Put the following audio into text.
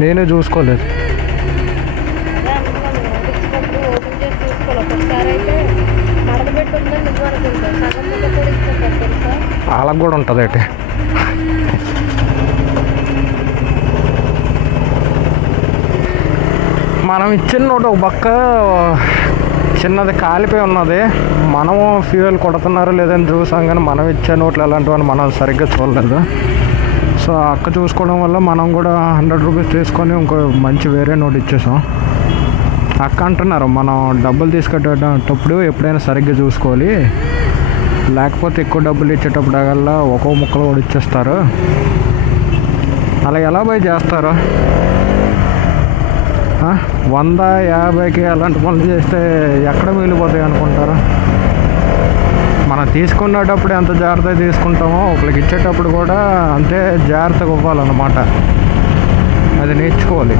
నేనే చూసుకోలేదు. వాళ్ళకు కూడా ఉంటుంది అయితే. మనం ఇచ్చిన నోటు ఒక పక్క చిన్నది కాలిపోయి ఉన్నది. మనము ఫ్యూయల్ కొడుతున్నారు లేదని చూసాం, కానీ మనం ఇచ్చే నోట్లు ఎలాంటివని మనం సరిగ్గా చూడలేదు. సో అక్క చూసుకోవడం వల్ల మనం కూడా 100 రూపీస్ తీసుకొని ఇంకో మంచి వేరే నోట్ ఇచ్చేసాం. అక్క అంటున్నారు మనం డబ్బులు తీసుకెట్టేటప్పుడు ఎప్పుడైనా సరిగ్గా చూసుకోవాలి, లేకపోతే ఎక్కువ డబ్బులు ఇచ్చేటప్పుడు అగల్లా ఒక్కో ముక్కలు కూడా ఇచ్చేస్తారు. అలా ఎలా పోయి చేస్తారు? 100, 50కి అలాంటి పనులు చేస్తే ఎక్కడ మిగిలిపోతాయి అనుకుంటారు? మనం తీసుకునేటప్పుడు ఎంత జాగ్రత్తగా తీసుకుంటామో ఒకరికి ఇచ్చేటప్పుడు కూడా అంతే జాగ్రత్తగా ఇవ్వాలన్నమాట. అది నేర్చుకోవాలి.